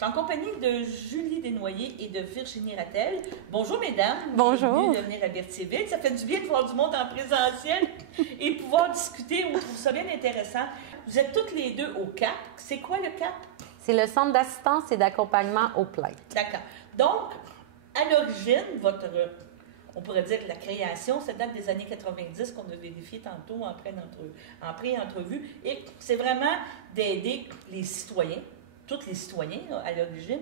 Je suis en compagnie de Julie Desnoyers et de Virginie Rattel. Bonjour, mesdames. Bonjour. Bienvenue de venir à Berthierville. Ça fait du bien de voir du monde en présentiel et pouvoir discuter. On trouve ça bien intéressant. Vous êtes toutes les deux au CAP. C'est quoi le CAP? C'est le Centre d'assistance et d'accompagnement aux plaintes. D'accord. Donc, à l'origine, on pourrait dire que la création, ça date des années 90 qu'on a vérifié tantôt en pré-entrevue. Et c'est vraiment d'aider les citoyens, tous les citoyens à l'origine,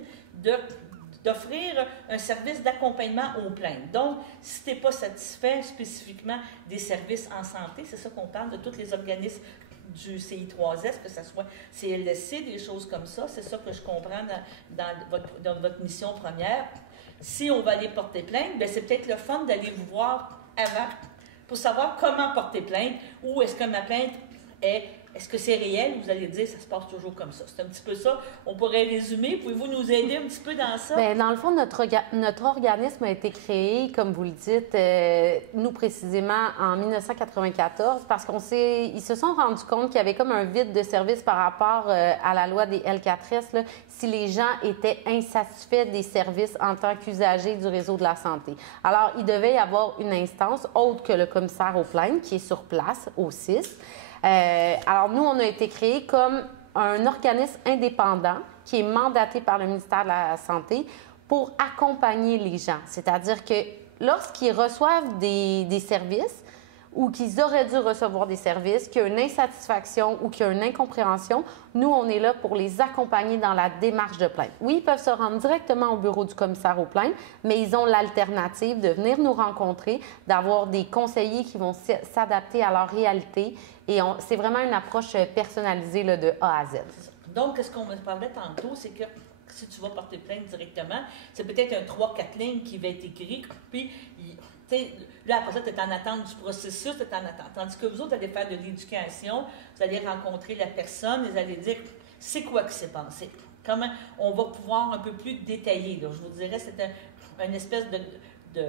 d'offrir un service d'accompagnement aux plaintes. Donc, si tu n'es pas satisfait spécifiquement des services en santé, c'est ça qu'on parle de tous les organismes du CI3S, que ce soit CLSC, des choses comme ça, c'est ça que je comprends dans votre mission première. Si on va aller porter plainte, bien, c'est peut-être le fun d'aller vous voir avant pour savoir comment porter plainte, ou est-ce que ma plainte est-ce que c'est réel? Vous allez dire, ça se passe toujours comme ça. C'est un petit peu ça. On pourrait résumer. Pouvez-vous nous aider un petit peu dans ça? Bien, dans le fond, notre organisme a été créé, comme vous le dites, nous précisément en 1994, parce qu'ils se sont rendus compte qu'il y avait comme un vide de service par rapport à la loi des L4S, là, si les gens étaient insatisfaits des services en tant qu'usagers du réseau de la santé. Alors, il devait y avoir une instance autre que le commissaire aux plaintes qui est sur place au CIS. Alors, nous, on a été créé comme un organisme indépendant qui est mandaté par le ministère de la Santé pour accompagner les gens. C'est-à-dire que lorsqu'ils reçoivent des services ou qu'ils auraient dû recevoir des services, qu'il y a une insatisfaction ou qu'il y a une incompréhension, nous, on est là pour les accompagner dans la démarche de plainte. Oui, ils peuvent se rendre directement au bureau du commissaire aux plaintes, mais ils ont l'alternative de venir nous rencontrer, d'avoir des conseillers qui vont s'adapter à leur réalité. Et c'est vraiment une approche personnalisée là, de A à Z. Donc, ce qu'on me parlait tantôt, c'est que si tu vas porter plainte directement, c'est peut-être un 3-4 lignes qui va être écrit, puis là, après ça, tu es en attente du processus, tu es en attente. Tandis que vous autres, allez faire de l'éducation, vous allez rencontrer la personne, vous allez dire c'est quoi qui s'est passé. Comment on va pouvoir un peu plus détailler. Là. Je vous dirais, c'est une espèce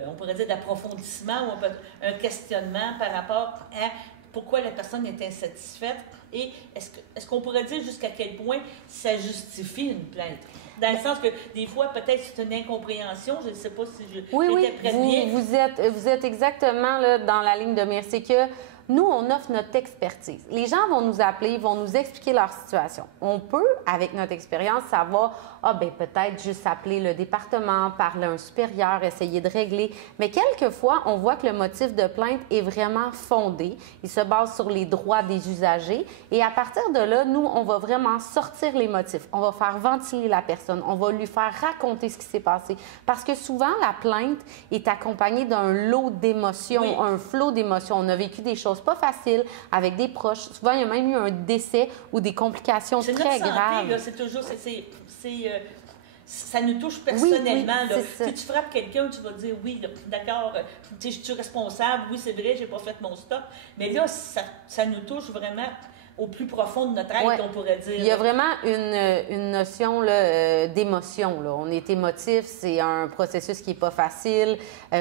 on pourrait dire d'approfondissement ou un questionnement par rapport à pourquoi la personne est insatisfaite et est-ce qu'on pourrait dire jusqu'à quel point ça justifie une plainte? Dans le sens que des fois, peut-être c'est une incompréhension, je ne sais pas si j'interprète bien. Vous êtes exactement là, dans la ligne de mire. C'est que nous, on offre notre expertise. Les gens vont nous appeler, vont nous expliquer leur situation. On peut, avec notre expérience, savoir, peut-être juste appeler le département, parler à un supérieur, essayer de régler. Mais quelquefois, on voit que le motif de plainte est vraiment fondé. Il se base sur les droits des usagers. Et à partir de là, nous, on va vraiment sortir les motifs. On va faire ventiler la personne. On va lui faire raconter ce qui s'est passé. Parce que souvent, la plainte est accompagnée d'un lot d'émotions, un flot d'émotions. On a vécu des choses pas facile avec des proches. Souvent, il y a même eu un décès ou des complications très graves. C'est toujours, ça nous touche personnellement. Oui, si tu frappes quelqu'un, tu vas dire oui, d'accord, je suis responsable, oui, c'est vrai, j'ai pas fait mon stop. Mais là, ça nous touche vraiment au plus profond de notre être, on pourrait dire. Il y a vraiment une notion d'émotion. On est émotif, c'est un processus qui n'est pas facile.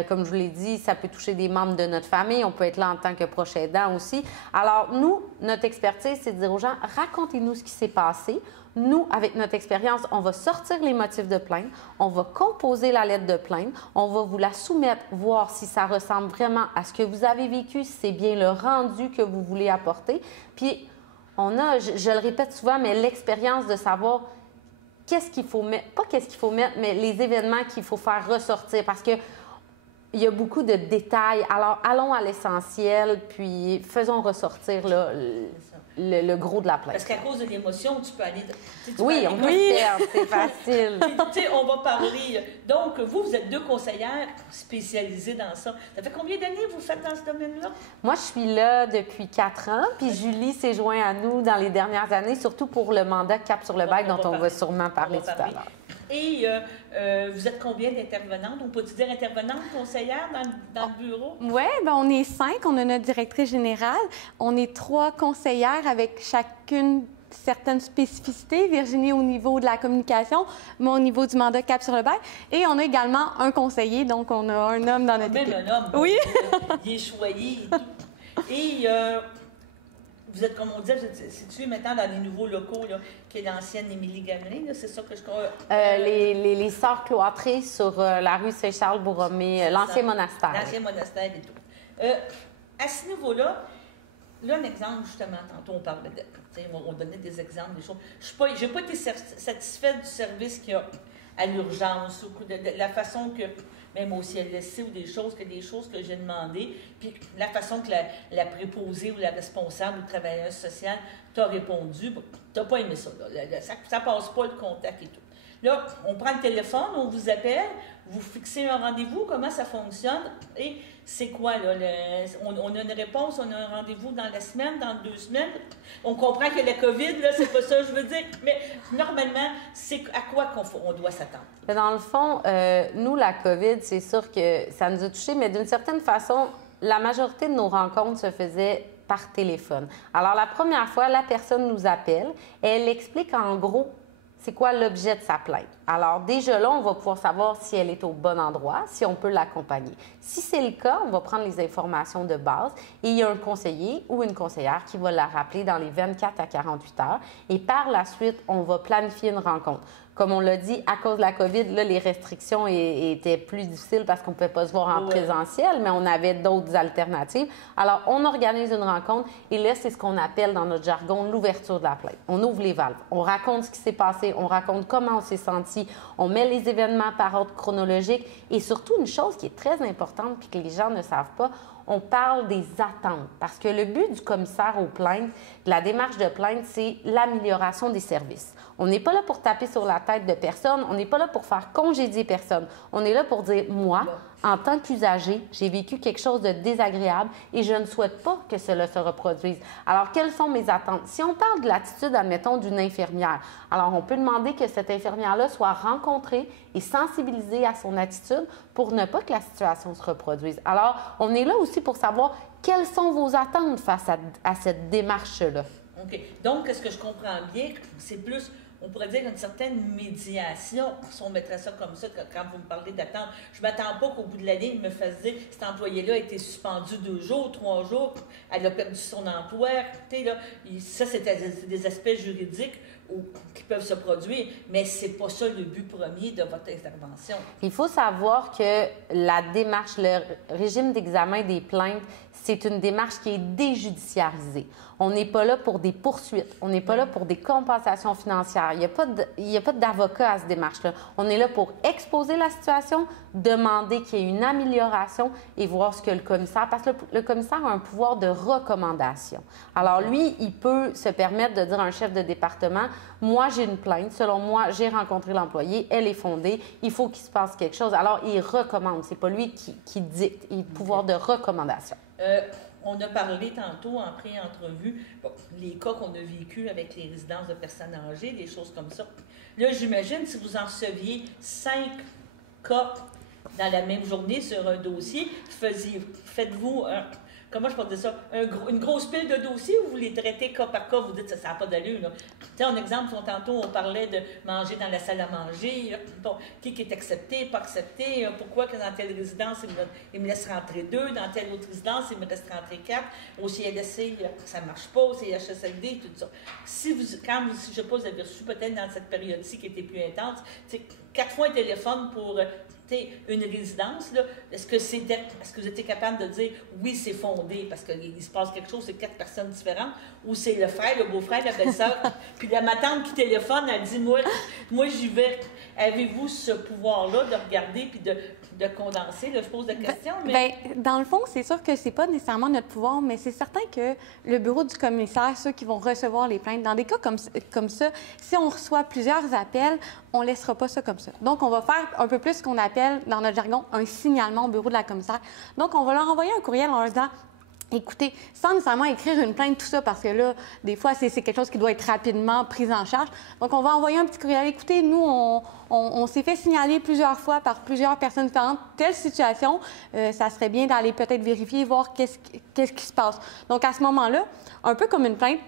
Comme je vous l'ai dit, ça peut toucher des membres de notre famille. On peut être là en tant que proche aidant aussi. Alors, nous, notre expertise, c'est de dire aux gens, racontez-nous ce qui s'est passé. Nous, avec notre expérience, on va sortir les motifs de plainte, on va composer la lettre de plainte, on va vous la soumettre, voir si ça ressemble vraiment à ce que vous avez vécu, si c'est bien le rendu que vous voulez apporter. Puis, on a, je le répète souvent, mais l'expérience de savoir qu'est-ce qu'il faut mettre, pas qu'est-ce qu'il faut mettre, mais les événements qu'il faut faire ressortir parce que il y a beaucoup de détails. Alors, allons à l'essentiel, puis faisons ressortir là, le gros de la plainte. Parce qu'à cause de l'émotion, tu peux aller... on peut se perdre, c'est facile. Puis, on va parler... Donc, vous êtes deux conseillères spécialisées dans ça. Ça fait combien d'années vous faites dans ce domaine-là? Moi, je suis là depuis 4 ans, puis Julie s'est jointe à nous dans les dernières années, surtout pour le mandat Cap sur le bac dont on va sûrement parler tout à l'heure. Et vous êtes combien d'intervenantes? On peut-tu dire intervenantes, conseillères dans le bureau? Oui, on est 5. On a notre directrice générale. On est 3 conseillères avec chacune certaines spécificités. Virginie au niveau de la communication, moi au niveau du mandat Cap sur le bail. Et on a également un conseiller, donc on a un homme dans notre équipe. Même un homme. Oui. Il est choyé et tout. Et Vous êtes, comme on dit, vous êtes situé maintenant dans les nouveaux locaux, là, qui est l'ancienne Émilie Gamelin, c'est ça que je crois. Les sœurs cloîtrées sur la rue Saint-Charles-Borromée, l'ancien monastère. L'ancien monastère et tout. À ce niveau-là, là, un exemple, justement, tantôt on parlait de. On donnait des exemples, des choses. Je n'ai pas été satisfaite du service qu'il y a à l'urgence, ou de la façon que, même au CLSC, ou des choses que j'ai demandées, puis la façon que la préposée ou la responsable ou le travailleuse sociale t'a répondu, tu n'as pas aimé ça. Là. Ça passe pas le contact et tout. Là, on prend le téléphone, on vous appelle, vous fixez un rendez-vous, comment ça fonctionne, et c'est quoi, là? On a une réponse, on a un rendez-vous dans la semaine, dans 2 semaines. On comprend que la COVID, là, c'est pas ça, je veux dire, mais normalement, c'est à quoi on doit s'attendre? Dans le fond, nous, la COVID, c'est sûr que ça nous a touchés, mais d'une certaine façon, la majorité de nos rencontres se faisaient par téléphone. Alors, la première fois, la personne nous appelle et elle explique en gros c'est quoi l'objet de sa plainte. Alors, déjà là, on va pouvoir savoir si elle est au bon endroit, si on peut l'accompagner. Si c'est le cas, on va prendre les informations de base et il y a un conseiller ou une conseillère qui va la rappeler dans les 24 à 48 heures et par la suite, on va planifier une rencontre. Comme on l'a dit, à cause de la COVID, là, les restrictions étaient plus difficiles parce qu'on ne pouvait pas se voir en présentiel, mais on avait d'autres alternatives. Alors, on organise une rencontre et là, c'est ce qu'on appelle dans notre jargon l'ouverture de la plainte. On ouvre les valves, on raconte ce qui s'est passé, on raconte comment on s'est senti, on met les événements par ordre chronologique et surtout une chose qui est très importante puis que les gens ne savent pas, on parle des attentes. Parce que le but du commissaire aux plaintes, de la démarche de plainte, c'est l'amélioration des services. On n'est pas là pour taper sur la tête de personne, on n'est pas là pour faire congédier personne. On est là pour dire, moi, en tant qu'usager, j'ai vécu quelque chose de désagréable et je ne souhaite pas que cela se reproduise. Alors, quelles sont mes attentes? Si on parle de l'attitude, admettons, d'une infirmière, alors on peut demander que cette infirmière-là soit rencontrée et sensibilisée à son attitude pour ne pas que la situation se reproduise. Alors, on est là aussi pour savoir quelles sont vos attentes face à cette démarche-là. OK. Donc, ce que je comprends bien, c'est plus, on pourrait dire, une certaine médiation, si on mettrait ça comme ça, quand vous me parlez d'attente. Je ne m'attends pas qu'au bout de l'année, il me fasse dire, cet employé-là a été suspendu 2 jours, 3 jours, elle a perdu son emploi. Là, ça, c'est des aspects juridiques qui peuvent se produire, mais ce n'est pas ça le but premier de votre intervention. Il faut savoir que la démarche, le régime d'examen des plaintes, c'est une démarche qui est déjudiciarisée. On n'est pas là pour des poursuites, on n'est pas là pour des compensations financières. Il n'y a pas d'avocat à cette démarche-là. On est là pour exposer la situation, demander qu'il y ait une amélioration et voir ce que le commissaire... Parce que le commissaire a un pouvoir de recommandation. Alors lui, il peut se permettre de dire à un chef de département, moi j'ai une plainte, selon moi, j'ai rencontré l'employé, elle est fondée, il faut qu'il se passe quelque chose. Alors il recommande, c'est pas lui qui dicte, il a le pouvoir de recommandation. On a parlé tantôt en pré-entrevue, les cas qu'on a vécus avec les résidences de personnes âgées, des choses comme ça. Là, j'imagine, si vous en receviez 5 cas dans la même journée sur un dossier, faites-vous, comment je peux dire ça, une grosse pile de dossiers ou vous les traitez cas par cas, vous dites ça n'a pas d'allure. Tu sais, un exemple, tantôt, on parlait de manger dans la salle à manger, qui est accepté, pas accepté, pourquoi que dans telle résidence, il me laisse rentrer 2, dans telle autre résidence, il me laisse rentrer 4, au CLSC, ça ne marche pas, au CHSLD, tout ça. Si je sais pas, vous avez reçu peut-être dans cette période-ci qui était plus intense, 4 fois un téléphone pour... une résidence, là, est-ce que vous étiez capable de dire oui, c'est fondé parce qu'il se passe quelque chose, c'est 4 personnes différentes, ou c'est le frère, le beau-frère, la belle-sœur, puis ma tante qui téléphone, elle dit moi j'y vais. Avez-vous ce pouvoir-là de regarder puis de condenser? Là, je pose la question. Mais... dans le fond, c'est sûr que c'est pas nécessairement notre pouvoir, mais c'est certain que le bureau du commissaire, ceux qui vont recevoir les plaintes, dans des cas comme ça, si on reçoit plusieurs appels, on ne laissera pas ça comme ça. Donc, on va faire un peu plus ce qu'on appelle, dans notre jargon, un signalement au bureau de la commissaire. Donc, on va leur envoyer un courriel en leur disant écoutez, sans nécessairement écrire une plainte, tout ça, parce que là, des fois, c'est quelque chose qui doit être rapidement pris en charge. Donc, on va envoyer un petit courriel. Écoutez, nous, on s'est fait signaler plusieurs fois par plusieurs personnes différentes telle situation. Ça serait bien d'aller peut-être vérifier, voir qu'est-ce qui se passe. Donc, à ce moment-là, un peu comme une plainte,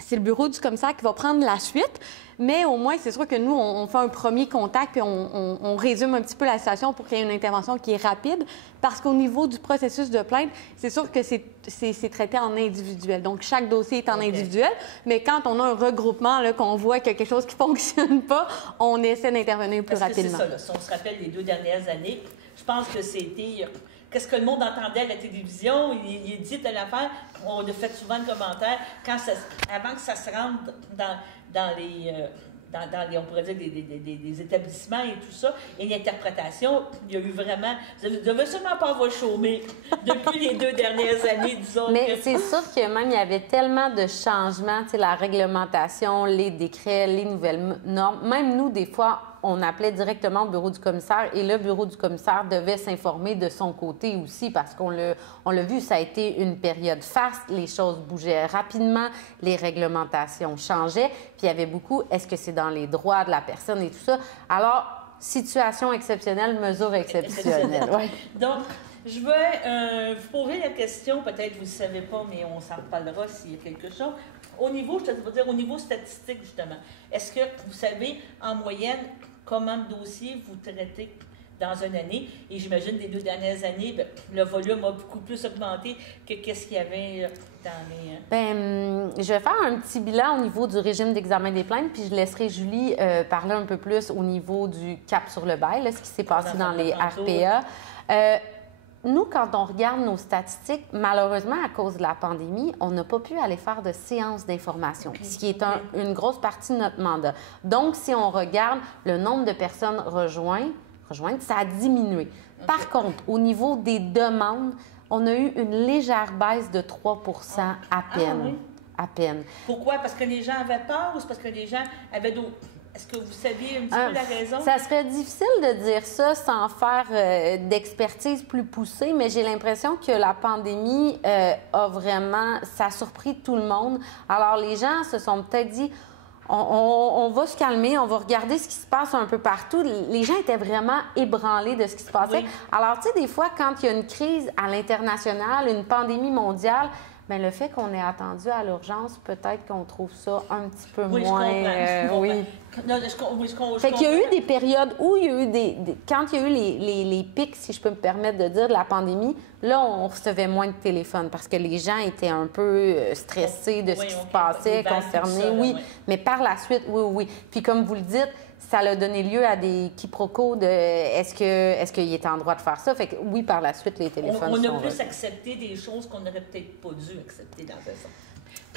c'est le bureau du commissaire qui va prendre la suite. Mais au moins, c'est sûr que nous, on fait un premier contact puis on résume un petit peu la situation pour qu'il y ait une intervention qui est rapide. Parce qu'au niveau du processus de plainte, c'est sûr que c'est traité en individuel. Donc, chaque dossier est en individuel. Mais quand on a un regroupement, là, qu'on voit qu'il y a quelque chose qui ne fonctionne pas, on essaie d'intervenir plus rapidement. C'est ça, là. Si on se rappelle les 2 dernières années, je pense que c'était... Qu'est-ce que le monde entendait à la télévision? Il dit telle affaire. On a fait souvent le commentaire. Avant que ça se rentre dans les on pourrait dire, des établissements et tout ça, et l'interprétation, il y a eu vraiment... Vous ne devez sûrement pas avoir chômé depuis les 2 dernières années, disons. Mais c'est sûr que même il y avait tellement de changements, tu sais, la réglementation, les décrets, les nouvelles normes. Même nous, des fois, on appelait directement au bureau du commissaire et le bureau du commissaire devait s'informer de son côté aussi parce qu'on l'a vu, ça a été une période faste, les choses bougeaient rapidement, les réglementations changeaient, puis il y avait beaucoup, est-ce que c'est dans les droits de la personne et tout ça? Alors, situation exceptionnelle, mesure exceptionnelle. Ouais. Donc, je vais vous poser la question, peut-être vous ne savez pas, mais on s'en reparlera s'il y a quelque chose. Au niveau, je veux dire, au niveau statistique, justement, est-ce que vous savez, en moyenne, comment de dossiers vous traitez dans une année? Et j'imagine les 2 dernières années, bien, le volume a beaucoup plus augmenté que qu'est-ce qu'il y avait dans les... Bien, je vais faire un petit bilan au niveau du régime d'examen des plaintes, puis je laisserai Julie parler un peu plus au niveau du cap sur le bail, là, ce qui s'est passé dans les RPA. Nous, quand on regarde nos statistiques, malheureusement, à cause de la pandémie, on n'a pas pu aller faire de séances d'information, ce qui est une grosse partie de notre mandat. Donc, si on regarde le nombre de personnes rejointes, ça a diminué. Par contre, au niveau des demandes, on a eu une légère baisse de 3 à peine. Oui? À peine. Pourquoi? Parce que les gens avaient peur ou c'est parce que les gens avaient d'autres... Est-ce que vous saviez un petit peu la raison? Ça serait difficile de dire ça sans faire d'expertise plus poussée, mais j'ai l'impression que la pandémie ça a surpris tout le monde. Alors, les gens se sont peut-être dit, on va se calmer, on va regarder ce qui se passe un peu partout. Les gens étaient vraiment ébranlés de ce qui se passait. Oui. Alors, tu sais, des fois, quand il y a une crise à l'international, une pandémie mondiale, bien, le fait qu'on ait attendu à l'urgence, peut-être qu'on trouve ça un petit peu moins... Je comprends. Oui. Non, je comprends. Fait qu'il y a eu des périodes où il y a eu quand il y a eu les pics, si je peux me permettre de dire, de la pandémie, là, on recevait moins de téléphones parce que les gens étaient un peu stressés de ce qui se passait, concernés. Ça, oui, mais par la suite, oui. Puis comme vous le dites, ça a donné lieu à des quiproquos de est-ce qu'il est en droit de faire ça? Fait que oui, par la suite, les téléphones on a plus accepté des choses qu'on n'aurait peut-être pas dû accepter dans ce sens.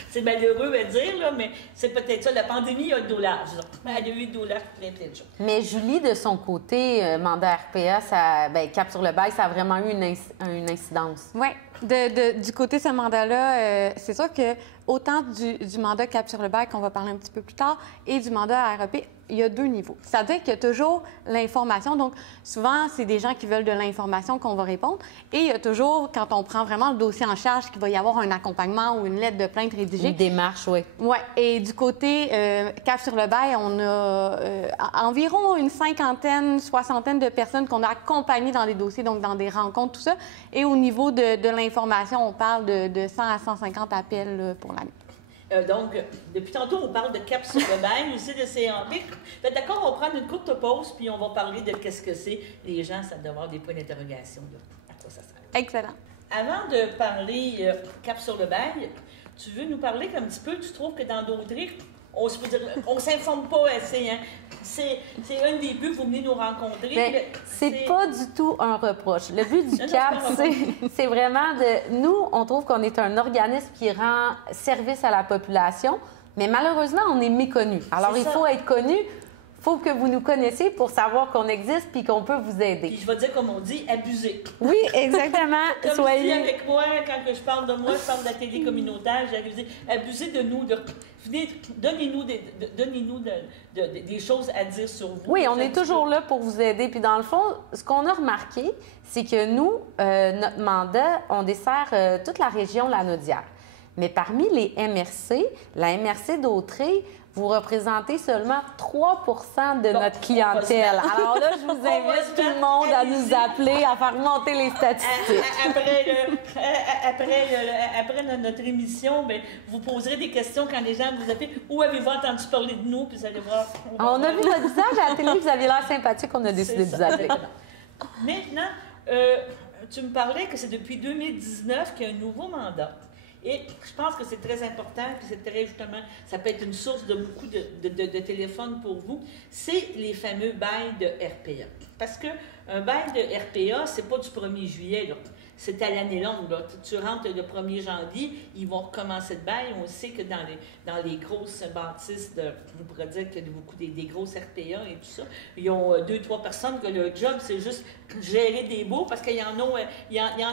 C'est malheureux à dire, là, mais c'est peut-être ça. La pandémie a $. Elle a eu $, plein de choses. Mais Julie, de son côté, mandat RPA, cap sur le bail, ça a vraiment eu une incidence. Oui. Du côté de ce mandat-là, c'est sûr que autant du mandat cap sur le bail qu'on va parler un petit peu plus tard et du mandat REP, il y a 2 niveaux. C'est-à-dire qu'il y a toujours l'information. Donc, souvent, c'est des gens qui veulent de l'information qu'on va répondre. Et il y a toujours, quand on prend vraiment le dossier en charge, qu'il va y avoir un accompagnement ou une lettre de plainte rédigée. Une démarche, oui. Oui. Et du côté cap sur le bail, on a environ une 50aine, 60aine de personnes qu'on a accompagnées dans des dossiers, donc dans des rencontres, tout ça. Et au niveau de l'information, on parle de 100 à 150 appels pour l'année. Donc, depuis tantôt, on parle de cap sur le bail, aussi de CAP. D'accord, on va prendre une courte pause, puis on va parler de qu'est-ce que c'est. Les gens, ça doit avoir des points d'interrogation. À quoi ça sert? Excellent. Avant de parler cap sur le bail, tu veux nous parler un petit peu, tu trouves que dans d'autres on ne s'informe pas assez, hein? C'est un des buts, vous venez nous rencontrer. Mais c'est pas du tout un reproche. Le but du CAP, c'est vraiment de... Nous, on trouve qu'on est un organisme qui rend service à la population, mais malheureusement, on est méconnu. Alors, il faut être connu. Il faut que vous nous connaissiez pour savoir qu'on existe puis qu'on peut vous aider. Puis je vais dire, comme on dit, abuser. Oui, exactement. Comme soyez avec moi, quand je parle de moi, je parle de la télé communautaire, abusez de nous. Venez, donnez-nous des choses à dire sur vous. Oui, on est toujours là pour vous aider. Puis dans le fond, ce qu'on a remarqué, c'est que nous, notre mandat, on dessert toute la région Lanaudière. Mais parmi les MRC, la MRC d'Autrey vous représentez seulement 3 de notre clientèle. Alors là, je vous invite tout le monde à nous appeler, à faire monter les statistiques. Après notre émission, bien, vous poserez des questions quand les gens vous appellent. Où avez-vous entendu parler de nous? Puis vous allez voir. On a vu votre visage à la télé, vous aviez l'air sympathique, on a décidé de vous appeler. Maintenant, tu me parlais que c'est depuis 2019 qu'il y a un nouveau mandat. Et je pense que c'est très important, puis c'est très justement, ça peut être une source de beaucoup de téléphones pour vous, c'est les fameux bails de RPA. Parce qu'un bail de RPA, c'est pas du 1er juillet, là. C'est à l'année longue. Là. Tu rentres le 1er janvier, ils vont recommencer de bail. On sait que dans les grosses bâtisses, on pourrait dire qu'il y a beaucoup des grosses RPA et tout ça, ils ont 2-3 personnes que leur job, c'est juste gérer des baux parce qu'il y en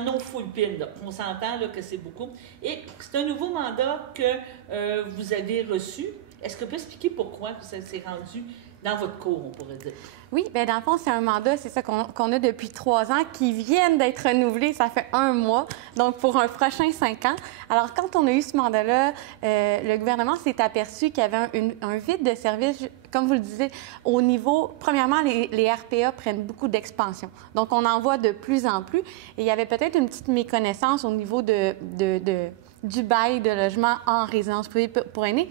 ont full pin. Là. On s'entend là, que c'est beaucoup. Et c'est un nouveau mandat que vous avez reçu. Est-ce que vous pouvez expliquer pourquoi ça s'est rendu dans votre cours, on pourrait dire? Oui, bien dans le fond, c'est un mandat, c'est ça qu'on a depuis 3 ans, qui viennent d'être renouvelés, ça fait 1 mois, donc pour un prochain 5 ans. Alors, quand on a eu ce mandat-là, le gouvernement s'est aperçu qu'il y avait un vide de service, comme vous le disiez, au niveau... Premièrement, les RPA prennent beaucoup d'expansion. Donc, on en voit de plus en plus. Et il y avait peut-être une petite méconnaissance au niveau du bail de logement en résidence privée pour aînés.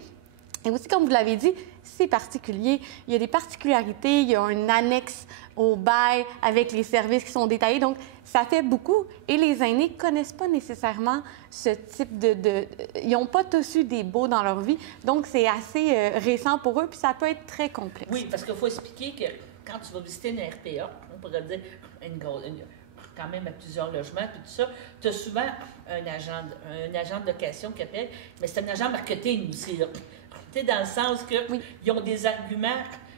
Et aussi, comme vous l'avez dit, c'est particulier. Il y a des particularités, il y a un annexe au bail avec les services qui sont détaillés. Donc, ça fait beaucoup. Et les aînés ne connaissent pas nécessairement ce type Ils n'ont pas tous eu des baux dans leur vie. Donc, c'est assez récent pour eux, puis ça peut être très complexe. Oui, parce qu'il faut expliquer que quand tu vas visiter une RPA, on pourrait dire quand même à plusieurs logements, puis tout ça, tu as souvent un agent de location qui appelle, mais c'est un agent marketing aussi, là. Tu sais, dans le sens qu'ils oui. ont des arguments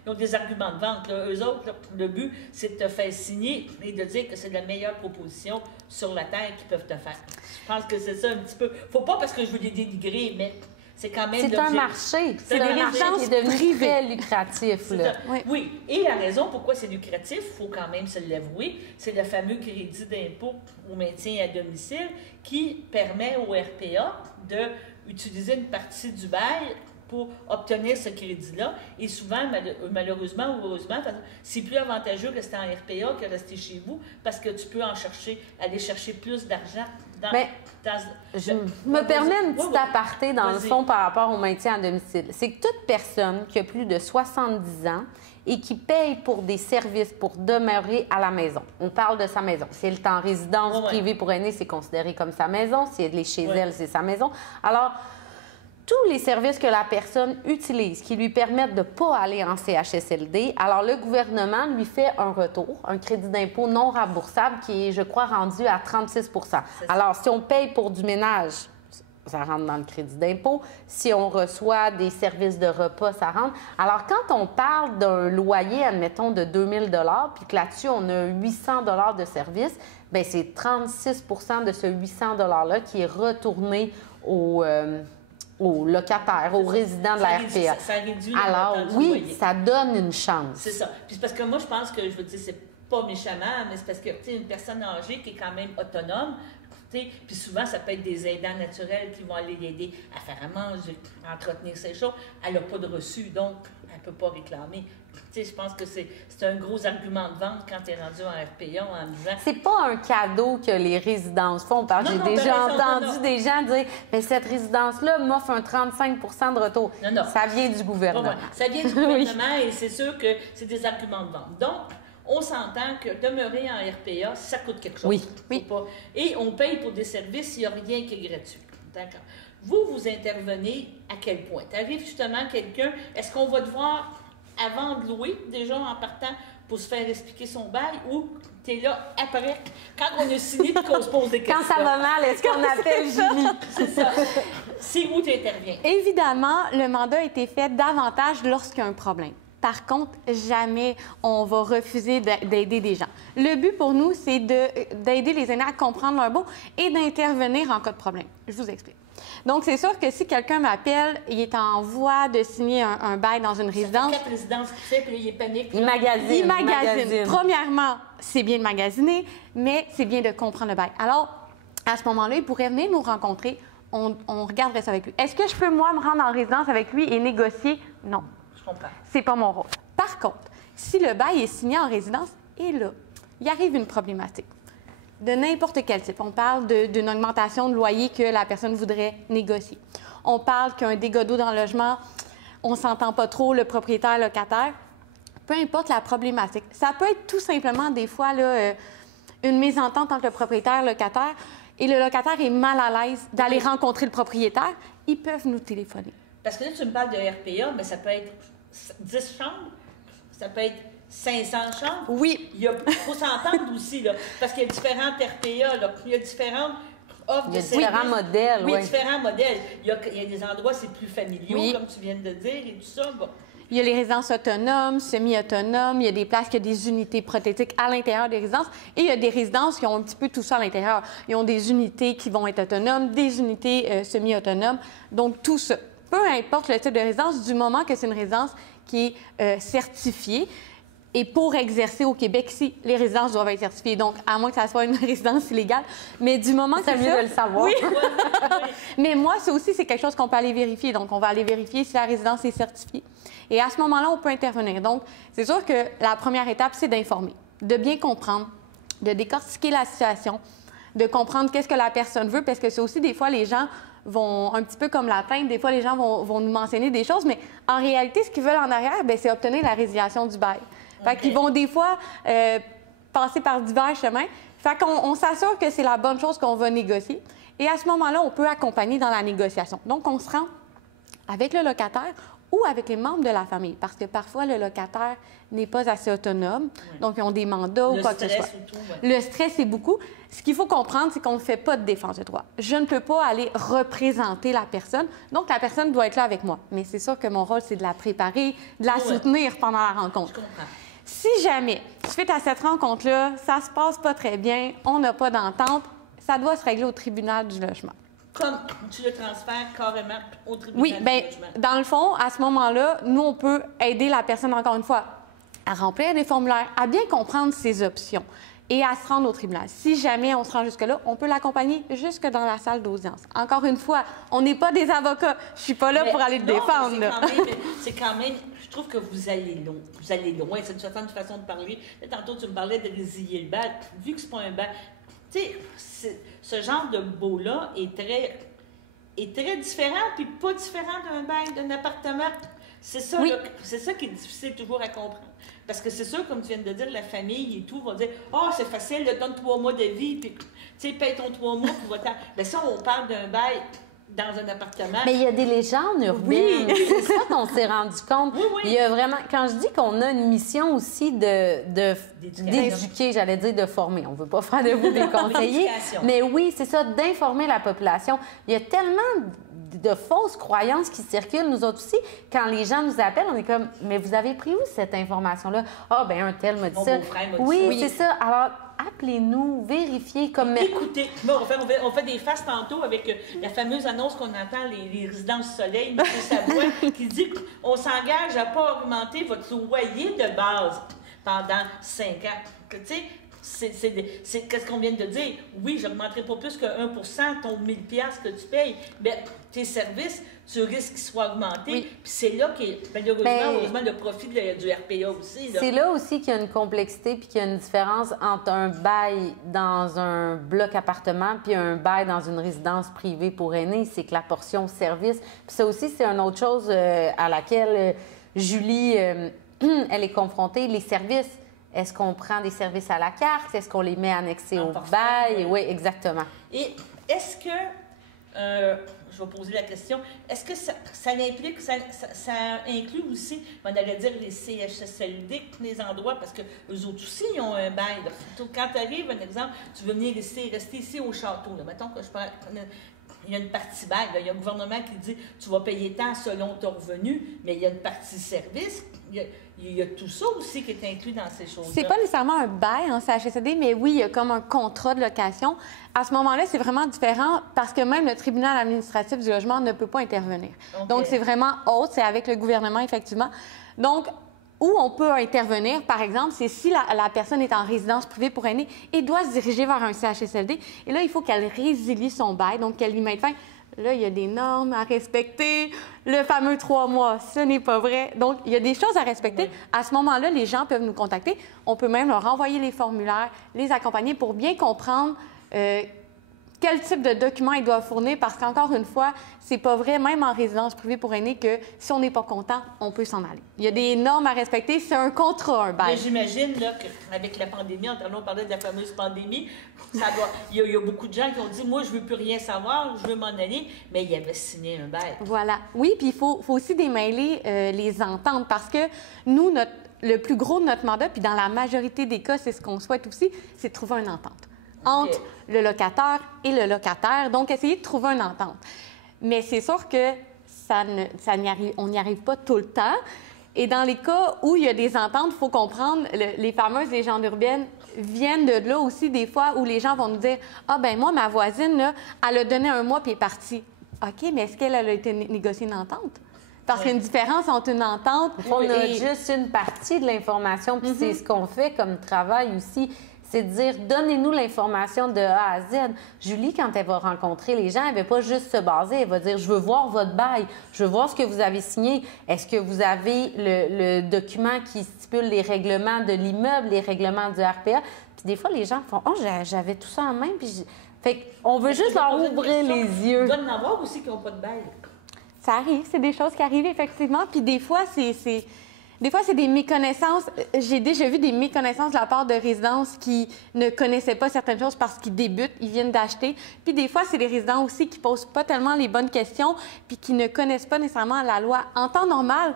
de vente. Là. Eux autres, là, le but, c'est de te faire signer et de dire que c'est la meilleure proposition sur la terre qu'ils peuvent te faire. Je pense que c'est ça un petit peu. Faut pas parce que je veux les dénigrer, mais c'est quand même... C'est un marché. C'est un marché qui est devenu très lucratif. Là. Oui, et la raison pourquoi c'est lucratif, il faut quand même se l'avouer, c'est le fameux crédit d'impôt au maintien à domicile qui permet au RPA d'utiliser une partie du bail pour obtenir ce crédit-là. Et souvent, malheureusement ou heureusement, c'est plus avantageux de rester en RPA que de rester chez vous parce que tu peux aller chercher plus d'argent je me permets une petite aparté dans le fond par rapport au maintien à domicile. C'est que toute personne qui a plus de 70 ans et qui paye pour des services pour demeurer à la maison. On parle de sa maison. Si elle est en résidence privée pour aînés, c'est considéré comme sa maison. Si elle est chez elle, c'est sa maison. Alors, tous les services que la personne utilise qui lui permettent de ne pas aller en CHSLD, alors le gouvernement lui fait un retour, un crédit d'impôt non remboursable qui est, je crois, rendu à 36 %. Alors, si on paye pour du ménage, ça rentre dans le crédit d'impôt. Si on reçoit des services de repas, ça rentre. Alors, quand on parle d'un loyer, admettons, de 2 000 $ puis que là-dessus, on a 800 $ de services, bien, c'est 36 % de ce 800 $-là qui est retourné aux locataires, aux résidents de la RPA. Ça réduit alors, oui, ça donne une chance. C'est ça. Puis parce que moi, je pense que, je veux dire, c'est pas méchamment, mais c'est parce que, tu sais, une personne âgée qui est quand même autonome, puis souvent, ça peut être des aidants naturels qui vont aller l'aider à faire à manger, à entretenir ses choses. Elle n'a pas de reçu, donc elle ne peut pas réclamer. Je pense que c'est un gros argument de vente quand tu es rendu en RPA en disant... C'est pas un cadeau que les résidences font. J'ai déjà entendu des gens dire « mais cette résidence-là m'offre un 35 % de retour ». Non. Ça vient du gouvernement. Ça vient du gouvernement et c'est sûr que c'est des arguments de vente. Donc, on s'entend que demeurer en RPA, ça coûte quelque chose. Oui. Et on paye pour des services, il n'y a rien qui est gratuit. D'accord. Vous intervenez à quel point? T'arrives justement quelqu'un, est-ce qu'on va devoir, avant de louer, déjà en partant, pour se faire expliquer son bail, ou tu es là après, quand on a signé et qu'on se pose des questions? Quand ça va mal, est-ce qu'on appelle Julie? C'est ça. C'est où tu interviens? Évidemment, le mandat a été fait davantage lorsqu'il y a un problème. Par contre, jamais on va refuser d'aider des gens. Le but pour nous, c'est d'aider les aînés à comprendre leur beau et d'intervenir en cas de problème. Je vous explique. Donc, c'est sûr que si quelqu'un m'appelle, il est en voie de signer un bail dans une résidence... Ça fait 4 résidences qu'il fait, puis il est panique. Il magasine. Premièrement, c'est bien de magasiner, mais c'est bien de comprendre le bail. Alors, à ce moment-là, il pourrait venir nous rencontrer. On regarderait ça avec lui. Est-ce que je peux, moi, me rendre en résidence avec lui et négocier? Non. Je comprends. C'est pas mon rôle. Par contre, si le bail est signé en résidence, et là, il arrive une problématique de n'importe quel type. On parle d'une augmentation de loyer que la personne voudrait négocier. On parle qu'un dégât d'eau dans le logement, on s'entend pas trop, le propriétaire, locataire. Peu importe la problématique. Ça peut être tout simplement, des fois, là, une mésentente entre le propriétaire et le locataire, et le locataire est mal à l'aise d'aller rencontrer le propriétaire. Ils peuvent nous téléphoner. Parce que là, tu me parles de RPA, mais ça peut être 10 chambres, ça peut être 500 chambres. Oui. Il faut s'entendre aussi, là, parce qu'il y a différentes RPA, là, il y a différentes offres de services. Différents modèles, oui. oui. Différents modèles. Il y a des endroits, c'est plus familiaux, Oui. comme tu viens de dire, et tout ça. Bon. Il y a les résidences autonomes, semi-autonomes, il y a des places qui ont des unités prothétiques à l'intérieur des résidences, et il y a des résidences qui ont un petit peu tout ça à l'intérieur. Ils ont des unités qui vont être autonomes, des unités semi-autonomes, donc tout ça. Peu importe le type de résidence, du moment que c'est une résidence qui est certifiée. Et pour exercer au Québec, si les résidences doivent être certifiées, donc à moins que ça soit une résidence illégale, mais du moment que c'est mieux ça, de le savoir. Oui. Ouais, ouais. Mais moi, ça aussi, c'est quelque chose qu'on peut aller vérifier. Donc, on va aller vérifier si la résidence est certifiée. Et à ce moment-là, on peut intervenir. Donc, c'est sûr que la première étape, c'est d'informer, de bien comprendre, de décortiquer la situation, de comprendre qu'est-ce que la personne veut, parce que c'est aussi, des fois, les gens vont, un petit peu comme la plainte, des fois, les gens vont nous mentionner des choses, mais en réalité, ce qu'ils veulent en arrière, bien, c'est obtenir la résiliation du bail. Fait qu'ils vont, des fois, passer par divers chemins. Fait qu'on s'assure que c'est la bonne chose qu'on va négocier. Et à ce moment-là, on peut accompagner dans la négociation. Donc, on se rend avec le locataire ou avec les membres de la famille, parce que parfois, le locataire n'est pas assez autonome, donc ils ont des mandats ou quoi que ce soit. Surtout, Le stress, c'est beaucoup. Ce qu'il faut comprendre, c'est qu'on ne fait pas de défense de droit. Je ne peux pas aller représenter la personne, donc la personne doit être là avec moi. Mais c'est sûr que mon rôle, c'est de la préparer, de la soutenir pendant la rencontre. Je comprends. Si jamais, suite à cette rencontre-là, ça se passe pas très bien, on n'a pas d'entente, ça doit se régler au tribunal du logement. Comme tu le transfères carrément au tribunal Oui, du bien, logement. dans le fond, à ce moment-là, nous, on peut aider la personne, encore une fois, à remplir des formulaires, à bien comprendre ses options et à se rendre au tribunal. Si jamais on se rend jusque-là, on peut l'accompagner jusque dans la salle d'audience. Encore une fois, on n'est pas des avocats. Je suis pas là Mais pour aller le non, défendre. mais là. c'est quand même, je trouve que vous allez loin. Vous allez loin. C'est une certaine façon de parler. Là, tantôt, tu me parlais de résilier le bail. Vu que c'est pas un bail, tu sais, ce genre de beau-là est très différent, puis pas différent d'un bail, d'un appartement. C'est ça, Oui. là, c'est ça qui est difficile toujours à comprendre. Parce que c'est sûr, comme tu viens de dire, la famille et tout vont dire « Ah, c'est facile, là, donne 3 mois de vie, puis tu sais, paye ton 3 mois, puis va-t'en. » Mais ça, on parle d'un bail dans un appartement. Mais il y a des légendes urbaines. Oui. C'est ça qu'on s'est rendu compte. Oui, oui. Il y a vraiment, quand je dis qu'on a une mission aussi d'éduquer, j'allais dire de former. On ne veut pas faire de vous des conseillers. L'éducation. Mais oui, c'est ça, d'informer la population. Il y a tellement de fausses croyances qui circulent, nous autres aussi. Quand les gens nous appellent, on est comme, mais vous avez pris où cette information-là? Ah, ben un tel m'a dit Mon ça. beau-frère m'a dit Oui, ça. Oui. c'est ça. Alors, appelez-nous, vérifiez comme... Écoutez, bon, on fait des faces tantôt avec la fameuse annonce qu'on entend, les résidences soleil, M. Savoie, qui dit qu'on s'engage à ne pas augmenter votre loyer de base pendant 5 ans. Tu sais, c'est qu'est-ce qu'on vient de dire? Oui, je n'augmenterai pas plus que 1 ton 1000 $ que tu payes. Mais tes services, tu risques qu'ils soient augmentés. Oui. Puis c'est là qu'est malheureusement, heureusement, le profit du RPA aussi. Là. C'est là aussi qu'il y a une complexité puis qu'il y a une différence entre un bail dans un bloc appartement puis un bail dans une résidence privée pour aînés. C'est que la portion service. Puis ça aussi, c'est une autre chose à laquelle Julie, elle est confrontée, les services. Est-ce qu'on prend des services à la carte? Est-ce qu'on les met annexés En au forfait, bail? oui. Oui, exactement. Et est-ce que, je vais poser la question, est-ce que ça implique, ça inclut aussi, on allait dire les CHSLD, les endroits, parce que eux autres aussi, ils ont un bail. Là. Quand tu arrives, un exemple, tu veux venir rester ici au château, là. Mettons que je prends... Il y a une partie bail. Là. Il y a un gouvernement qui dit tu vas payer tant selon ton revenu, mais il y a une partie service. Il y a tout ça aussi qui est inclus dans ces choses-là. C'est pas nécessairement un bail en CHSLD, mais oui, il y a comme un contrat de location. À ce moment-là, c'est vraiment différent parce que même le tribunal administratif du logement ne peut pas intervenir. Okay. Donc, c'est vraiment autre, c'est avec le gouvernement, effectivement. Donc, où on peut intervenir, par exemple, c'est si la personne est en résidence privée pour aînés et doit se diriger vers un CHSLD. Et là, il faut qu'elle résilie son bail, donc qu'elle lui mette fin. Là, il y a des normes à respecter. Le fameux 3 mois, ce n'est pas vrai. Donc, il y a des choses à respecter. Oui. À ce moment-là, les gens peuvent nous contacter. On peut même leur envoyer les formulaires, les accompagner pour bien comprendre quel type de documents ils doivent fournir, parce qu'encore une fois, c'est pas vrai, même en résidence privée pour aînés, que si on n'est pas content, on peut s'en aller. Il y a des normes à respecter, c'est un contrat, un bail. Mais j'imagine là, qu'avec la pandémie, on parlait de la fameuse pandémie, il y a beaucoup de gens qui ont dit « Moi, je veux plus rien savoir, je veux m'en aller », mais ils avaient signé un bail. Voilà. Oui, puis il faut aussi démêler les ententes, parce que nous, le plus gros de notre mandat, puis dans la majorité des cas, c'est ce qu'on souhaite aussi, c'est de trouver une entente entre le locataire et le locataire. Donc, essayer de trouver une entente. Mais c'est sûr que on n'y arrive pas tout le temps. Et dans les cas où il y a des ententes, il faut comprendre, les fameuses légendes urbaines viennent de là aussi, des fois, où les gens vont nous dire « Ah, ben moi, ma voisine, là, elle a donné un mois puis est partie. » OK, mais est-ce qu'elle a été négociée une entente? Parce qu'il y a une différence entre une entente... On a juste une partie de l'information, puis c'est ce qu'on fait comme travail aussi. C'est de dire, donnez-nous l'information de A à Z. Julie, quand elle va rencontrer les gens, elle ne va pas juste se baser, elle va dire, je veux voir votre bail, je veux voir ce que vous avez signé. Est-ce que vous avez le document qui stipule les règlements de l'immeuble, les règlements du RPA? Puis des fois, les gens font, oh, j'avais tout ça en main. Puis fait qu'on veut juste leur ouvrir les yeux. Il doit y en avoir aussi qui n'ont pas de bail. Ça arrive, c'est des choses qui arrivent effectivement. Puis des fois, c'est des méconnaissances. J'ai déjà vu des méconnaissances de la part de résidents qui ne connaissaient pas certaines choses parce qu'ils débutent, ils viennent d'acheter. Puis des fois, c'est des résidents aussi qui posent pas tellement les bonnes questions puis qui ne connaissent pas nécessairement la loi. En temps normal,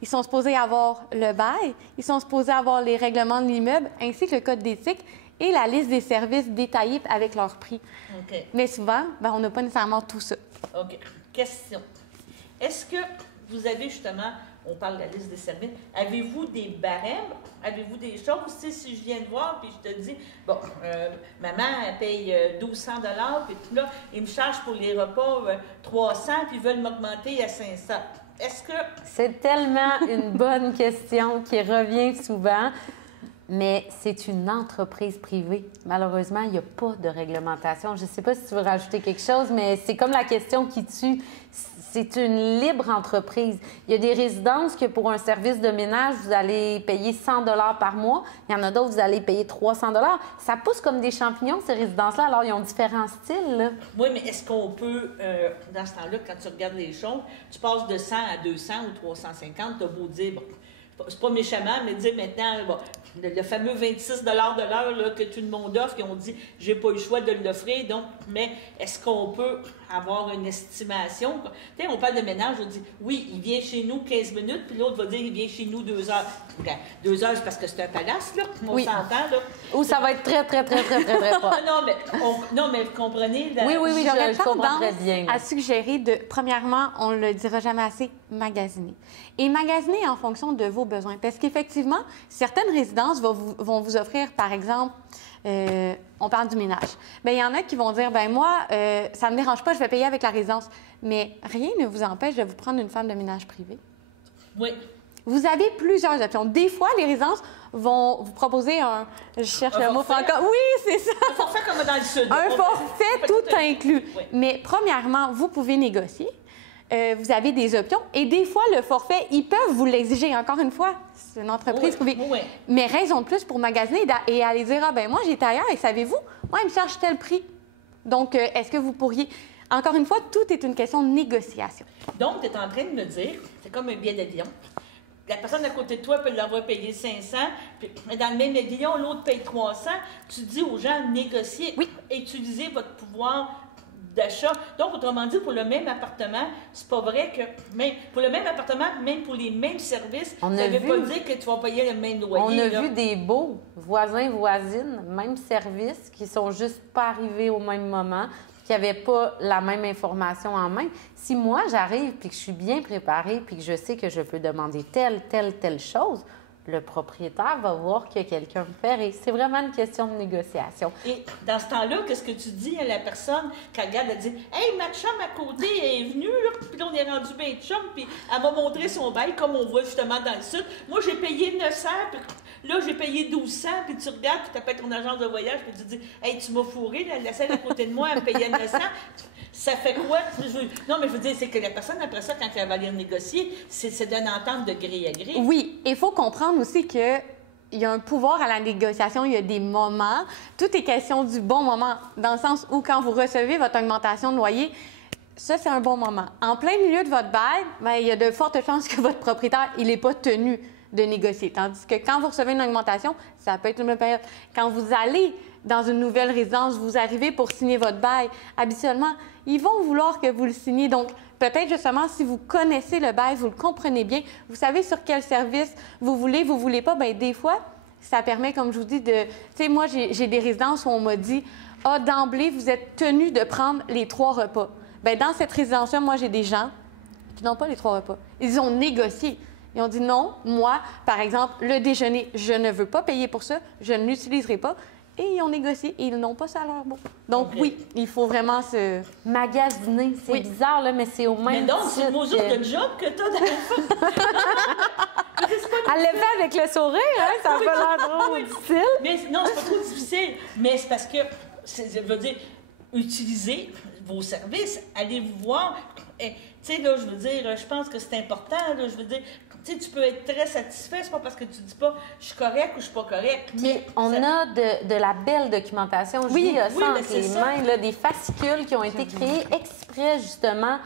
ils sont supposés avoir le bail, ils sont supposés avoir les règlements de l'immeuble ainsi que le code d'éthique et la liste des services détaillés avec leur prix. OK. Mais souvent, on n'a pas nécessairement tout ça. OK. Question. Est-ce que vous avez justement... On parle de la liste des services. Avez-vous des barèmes? Avez-vous des choses? Si je viens de voir, puis je te dis, bon, maman, elle paye 1200 $, puis là, ils me chargent pour les repas 300, puis ils veulent m'augmenter à 500. Est-ce que... C'est tellement une bonne question qui revient souvent, mais c'est une entreprise privée. Malheureusement, il n'y a pas de réglementation. Je ne sais pas si tu veux rajouter quelque chose, mais c'est comme la question qui tue. C'est une libre entreprise. Il y a des résidences que pour un service de ménage, vous allez payer 100 $ par mois. Il y en a d'autres, vous allez payer 300 $. Ça pousse comme des champignons, ces résidences-là. Alors, ils ont différents styles, là. Oui, mais est-ce qu'on peut, dans ce temps-là, quand tu regardes les choses, tu passes de 100 à 200 ou 350, tu as beau dire, bon, c'est pas méchamment, mais dire maintenant, bon, le fameux 26 $ de l'heure là, que tout le monde offre, qui ont dit, j'ai pas eu le choix de l'offrir, donc, mais est-ce qu'on peut avoir une estimation? Tu sais, on parle de ménage, on dit, oui, il vient chez nous 15 minutes, puis l'autre va dire, il vient chez nous 2 heures. Okay. 2 heures, c'est parce que c'est un palace, là, on s'entend, là. Ou ça va être très, très, très, très, très, très fort. non, mais vous comprenez? Oui, J'aurais je comprends très bien. À suggérer de, premièrement, on ne le dira jamais assez, magasiner. Et magasiner en fonction de vos besoins. Parce qu'effectivement, certaines résidences vont vous offrir, par exemple, on parle du ménage. Bien, il y en a qui vont dire, ben moi, ça ne me dérange pas, je vais payer avec la résidence. Mais rien ne vous empêche de vous prendre une femme de ménage privée. Oui. Vous avez plusieurs options. Des fois, les résidences vont vous proposer un... Je cherche le mot franco. Oui, c'est ça. Un forfait comme dans le Sud. Un forfait tout inclus. Oui. Mais premièrement, vous pouvez négocier. Vous avez des options. Et des fois, le forfait, ils peuvent vous l'exiger. Encore une fois, c'est une entreprise privée. Oui. Mais raison de plus pour magasiner et aller dire, ah ben moi, j'étais ailleurs et savez-vous, moi, ils me chargent tel prix. Donc, est-ce que vous pourriez... Encore une fois, tout est une question de négociation. Donc, tu es en train de me dire, c'est comme un billet d'avion. La personne à côté de toi peut l'avoir payé 500, puis dans le même avion, l'autre paye 300. Tu dis aux gens, négocier, utilisez votre pouvoir d'achat. Donc, autrement dit, pour le même appartement, c'est pas vrai que... Même pour le même appartement, même pour les mêmes services, ça ne veut pas dire que tu vas payer le même loyer. On a vu des beaux voisins, voisines, même service, qui sont juste pas arrivés au même moment, qui n'avaient pas la même information en main. Si moi, j'arrive puis que je suis bien préparée puis que je sais que je peux demander telle chose, le propriétaire va voir qu'il y a quelqu'un de ferré. C'est vraiment une question de négociation. Et dans ce temps-là, qu'est-ce que tu dis à la personne quand elle regarde, elle dit « Hey, ma chum à côté est venue, là, puis là, on est rendu bien chum, puis elle m'a montré son bail, comme on voit justement dans le sud. Moi, j'ai payé 900, puis là, j'ai payé 1200, puis tu regardes, puis tu appelles ton agence de voyage, puis tu dis « Hey, tu m'as fourré, la celle à côté de moi, elle me payait 900. » Ça fait quoi? Non, mais je veux dire, c'est que la personne, après ça, quand elle va aller négocier, c'est d'une entente de gré à gré. Oui, il faut comprendre aussi que il y a un pouvoir à la négociation, il y a des moments. Tout est question du bon moment, dans le sens où quand vous recevez votre augmentation de loyer, ça, c'est un bon moment. En plein milieu de votre bail, bien, il y a de fortes chances que votre propriétaire, il n'est pas tenu de négocier. Tandis que quand vous recevez une augmentation, ça peut être une bonne période. Quand vous allez dans une nouvelle résidence, vous arrivez pour signer votre bail, habituellement, ils vont vouloir que vous le signiez. Donc, peut-être justement, si vous connaissez le bail, vous le comprenez bien, vous savez sur quel service vous voulez pas, bien, des fois, ça permet, comme je vous dis, de... Tu sais, moi, j'ai des résidences où on m'a dit, « Ah, d'emblée, vous êtes tenu de prendre les 3 repas. » Bien, dans cette résidence-là, moi, j'ai des gens qui n'ont pas les 3 repas. Ils ont négocié. Ils ont dit, non, moi, par exemple, le déjeuner, je ne veux pas payer pour ça, je ne l'utiliserai pas. Et ils ont négocié et ils n'ont pas ça à leur beau. Donc, oui, il faut vraiment se... Magasiner, c'est bizarre, là, mais c'est au même Mais donc, c'est le titre mesure de job que t'as dans le Elle l'a fait avec le sourire, hein? Ça a pas l'air trop difficile. Mais non, c'est pas trop difficile. Mais c'est parce que, je veux dire, utilisez vos services, allez vous voir. Tu sais, là, je veux dire, je pense que c'est important, là, je veux dire, tu sais, tu peux être très satisfait, c'est pas parce que tu dis pas je suis correct ou je suis pas correct. Mais on a de la belle documentation. Oui, ça oui, entre mais c'est les ça. mains, là, des fascicules qui ont été créés exprès, justement,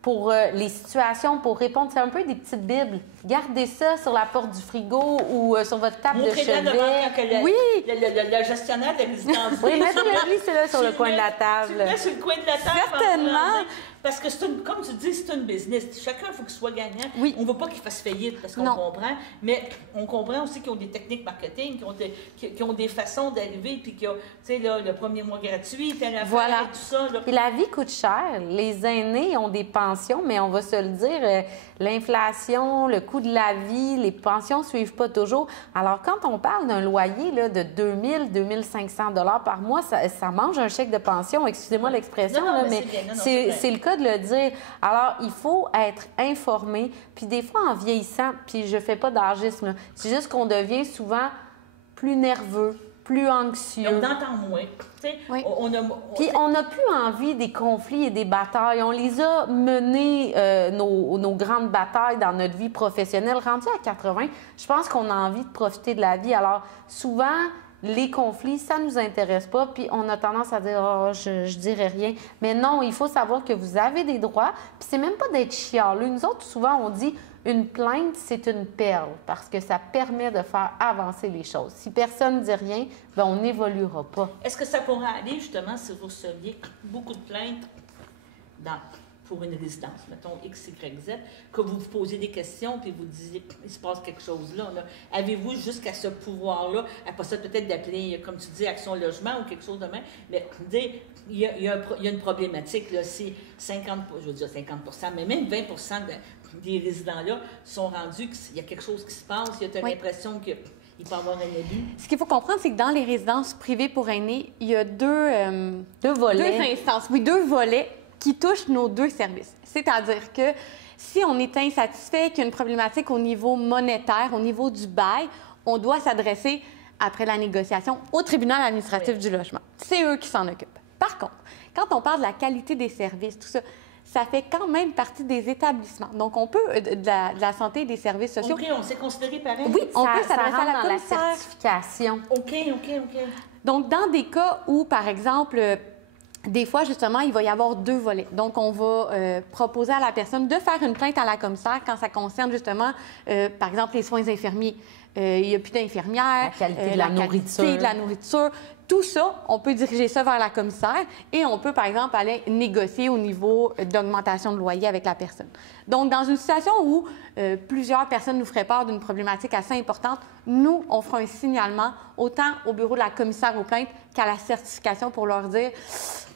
pour les situations, pour répondre. C'est un peu des petites bibles. Gardez ça sur la porte du frigo ou sur votre table de chevet. Le gestionnaire de la résidence. Oui, mettez-le, c'est là sur le coin de la table. Tu le mets sur le coin de la table. Certainement. Parce que, comme tu dis, c'est une business. Chacun, il faut qu'il soit gagnant. Oui. On ne veut pas qu'il fasse faillite parce qu'on comprend. Mais on comprend aussi qu'ils ont des techniques marketing, qu'ils ont des façons d'arriver, puis qu'il y a, tu sais, là, le premier mois gratuit, puis à la fin, tout ça. Là. Puis la vie coûte cher. Les aînés ont des pensions, mais on va se le dire, l'inflation, le coût de la vie, les pensions ne suivent pas toujours. Alors, quand on parle d'un loyer là, de 2 000, 2 500 $ par mois, ça mange un chèque de pension. Excusez-moi l'expression, Non, là, mais c'est le cas de le dire. Alors, il faut être informé. Puis des fois, en vieillissant, puis je fais pas d'âgisme, c'est juste qu'on devient souvent plus nerveux, plus anxieux. On entend moins. Oui. Puis on n'a plus envie des conflits et des batailles. On les a menés, nos grandes batailles dans notre vie professionnelle. Rendu à 80, je pense qu'on a envie de profiter de la vie. Alors, souvent, les conflits, ça ne nous intéresse pas, puis on a tendance à dire « oh, je dirais rien ». Mais non, il faut savoir que vous avez des droits, puis c'est même pas d'être chialeux. Nous autres, souvent, on dit « une plainte, c'est une perle », parce que ça permet de faire avancer les choses. Si personne ne dit rien, bien, on n'évoluera pas. Est-ce que ça pourrait aller, justement, si vous receviez beaucoup de plaintes pour une résidence, mettons X, Y, Z, que vous vous posez des questions puis vous disiez il se passe quelque chose là. Avez-vous jusqu'à ce pouvoir-là, après ça peut-être d'appeler, comme tu dis, Action Logement ou quelque chose de même, mais dire il y a une problématique, là, si 50, je veux dire 50 %, mais même 20 % des résidents-là sont rendus qu'il y a quelque chose qui se passe, il y a l'impression qu'il peut y avoir un abus. Ce qu'il faut comprendre, c'est que dans les résidences privées pour aînés, il y a deux volets. 2 instances, deux volets qui touchent nos 2 services. C'est-à-dire que si on est insatisfait, qu'il y a une problématique au niveau monétaire, au niveau du bail, on doit s'adresser, après la négociation, au tribunal administratif du logement. C'est eux qui s'en occupent. Par contre, quand on parle de la qualité des services, tout ça, ça fait quand même partie des établissements. Donc, on peut, de la santé et des services sociaux... OK, on s'est considéré pareil? Oui, on peut s'adresser à la dans commissaire. la certification. OK. Donc, dans des cas où, par exemple... Des fois, justement, il va y avoir 2 volets. Donc, on va proposer à la personne de faire une plainte à la commissaire quand ça concerne, justement, par exemple, les soins infirmiers. Il n'y a plus d'infirmières. La qualité de la nourriture. Tout ça, on peut diriger ça vers la commissaire et on peut, par exemple, aller négocier au niveau d'augmentation de loyer avec la personne. Donc, dans une situation où plusieurs personnes nous feraient part d'une problématique assez importante, nous, on fera un signalement autant au bureau de la commissaire aux plaintes qu'à la certification pour leur dire...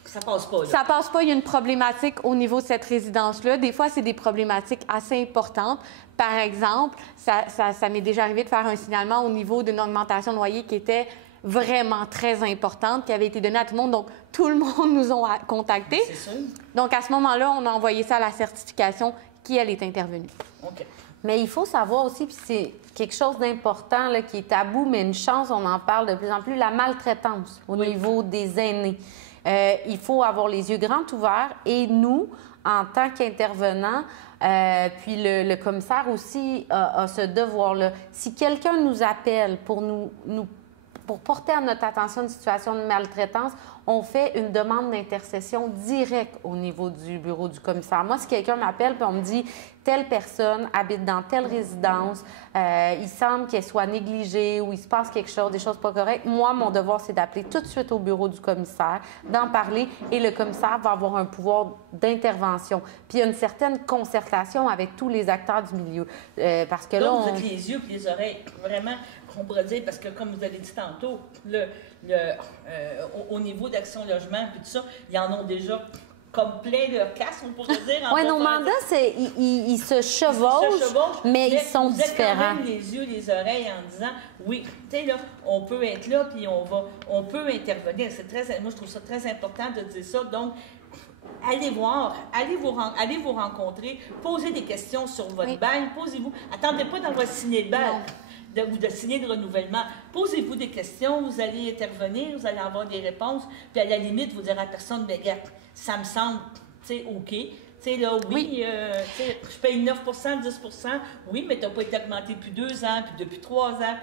Ça passe pas, là. Ça passe pas. Il y a une problématique au niveau de cette résidence-là. Des fois, c'est des problématiques assez importantes. Par exemple, ça m'est déjà arrivé de faire un signalement au niveau d'une augmentation de loyer qui était vraiment très importante, qui avait été donnée à tout le monde. Donc, tout le monde nous a contactés. C'est sûr. Donc, à ce moment-là, on a envoyé ça à la certification qui, elle, est intervenue. OK. Mais il faut savoir aussi, puis c'est quelque chose d'important là, qui est tabou, mais une chance, on en parle de plus en plus, la maltraitance au niveau des aînés. il faut avoir les yeux grands ouverts et nous, en tant qu'intervenants, puis le commissaire aussi a ce devoir-là. Si quelqu'un nous appelle pour porter à notre attention une situation de maltraitance, on fait une demande d'intercession directe au niveau du bureau du commissaire. Moi, si quelqu'un m'appelle et on me dit « telle personne habite dans telle résidence, il semble qu'elle soit négligée ou il se passe quelque chose, des choses pas correctes », moi, mon devoir, c'est d'appeler tout de suite au bureau du commissaire, d'en parler et le commissaire va avoir un pouvoir d'intervention. Puis il y a une certaine concertation avec tous les acteurs du milieu. Parce que là, donc, vous êtes les yeux et les oreilles, vraiment, on pourrait dire, parce que comme vous avez dit tantôt, au niveau d'Action Logement et tout ça, ils en ont déjà comme plein de casses, on pourrait dire. Oui, nos mandats, ils se chevauchent, mais ils sont vous êtes différents. quand même les yeux, les oreilles en disant, oui, tu sais, là, on peut être là, puis on peut intervenir. Moi, je trouve ça très important de dire ça. Donc, allez voir, allez vous rencontrer, posez des questions sur votre bail, posez-vous. Attendez pas d'avoir signé le bail. Ou de signer le renouvellement. Posez-vous des questions, vous allez intervenir, vous allez avoir des réponses, puis à la limite, vous direz à la personne, bien, regarde, ça me semble, tu sais, OK. Tu sais, là, oui, je paye 9 10 oui, mais tu n'as pas été augmenté depuis 2 ans, puis depuis 3 ans.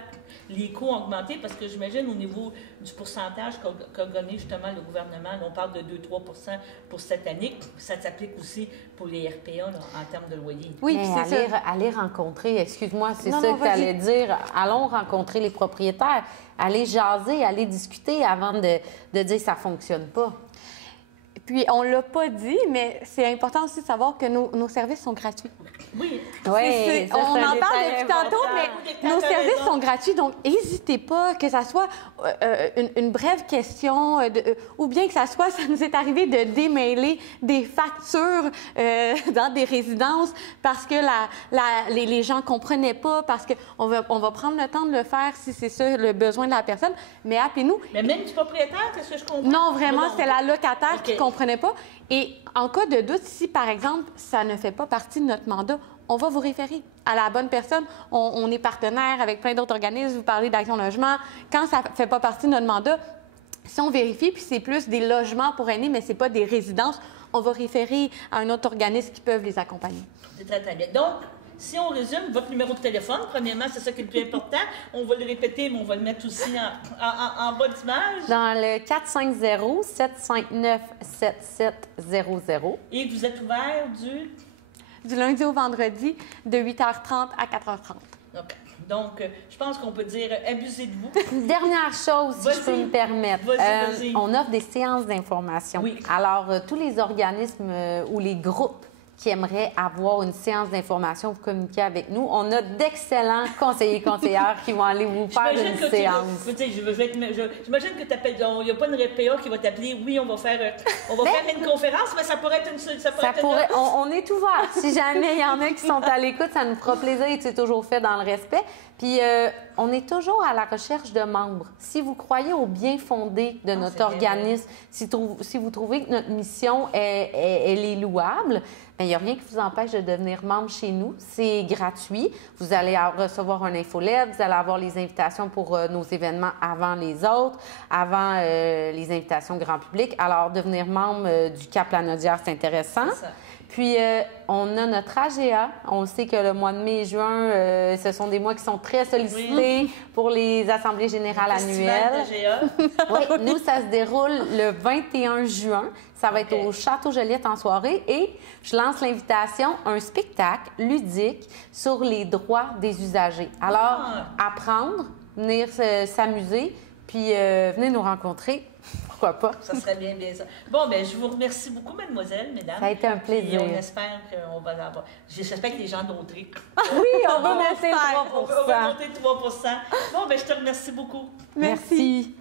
Les coûts ont augmenté parce que j'imagine au niveau du pourcentage qu'a gagné justement le gouvernement, là, on parle de 2-3 pour cette année. Ça s'applique aussi pour les RPA là, en termes de loyer. Oui, mais aller rencontrer, excuse-moi, c'est ça que tu allais dire. Allons rencontrer les propriétaires, aller jaser, aller discuter avant de dire que ça ne fonctionne pas. Puis, on ne l'a pas dit, mais c'est important aussi de savoir que nos services sont gratuits. Oui. On en parle depuis tantôt, mais nos services sont gratuits. Donc, n'hésitez pas, que ça soit une brève question ou bien que ça nous est arrivé de démêler des factures dans des résidences parce que les gens ne comprenaient pas, parce qu'on va prendre le temps de le faire si c'est ça le besoin de la personne. Mais appelez-nous. Mais même du propriétaire, c'est ce que je comprends? Non, vraiment, c'est la locataire qui ne comprenait pas. Et en cas de doute, si par exemple, ça ne fait pas partie de notre mandat, on va vous référer à la bonne personne. On est partenaire avec plein d'autres organismes. Vous parlez d'Action Logement. Quand ça ne fait pas partie de notre mandat, si on vérifie, puis c'est plus des logements pour aînés, mais ce n'est pas des résidences, on va référer à un autre organisme qui peut les accompagner. C'est très, très bien. Donc, si on résume, votre numéro de téléphone, premièrement, c'est ça qui est le plus important. On va le répéter, mais on va le mettre aussi en bas d'image. Dans le 450-759-7700. Et vous êtes ouvert du lundi au vendredi, de 8h30 à 4h30. OK. Donc, je pense qu'on peut dire abusez de vous. Une dernière chose, si je peux me permettre. Vas-y. On offre des séances d'information. Oui. Alors, tous les organismes ou les groupes qui aimeraient avoir une séance d'information, vous communiquez avec nous. On a d'excellents conseillers et conseillères qui vont aller vous faire une séance. J'imagine que tu appelles. Il n'y a pas une RPA qui va t'appeler. Oui, on va faire une conférence, mais ça pourrait être une. On est ouvert. Si jamais il y en a qui sont à l'écoute, ça nous fera plaisir et c'est toujours fait dans le respect. Puis, on est toujours à la recherche de membres. Si vous croyez au bien fondé de notre organisme, si vous trouvez que notre mission, elle est louable, bien, il n'y a rien qui vous empêche de devenir membre chez nous. C'est gratuit. Vous allez recevoir un infolette, vous allez avoir les invitations pour nos événements avant les autres, avant les invitations grand public. Alors, devenir membre du Cap Lanaudière, c'est intéressant. C'est ça. Puis, on a notre AGA. On sait que le mois de mai et juin, ce sont des mois qui sont très sollicités pour les assemblées générales annuelles. Oui, nous, ça se déroule le 21 juin. Ça va être au Château Joliette en soirée. Et je lance l'invitation, un spectacle ludique sur les droits des usagers. Alors, apprendre, venir s'amuser, puis venez nous rencontrer. Pourquoi pas? Ça serait bien ça. Bon, bien, je vous remercie beaucoup, mademoiselle, mesdames. Ça a été un plaisir. Et on espère qu'on va l'avoir. J'espère que les gens d'autrient. Oui, on va monter 3 On va monter 3 Bon, bien, je te remercie beaucoup. Merci.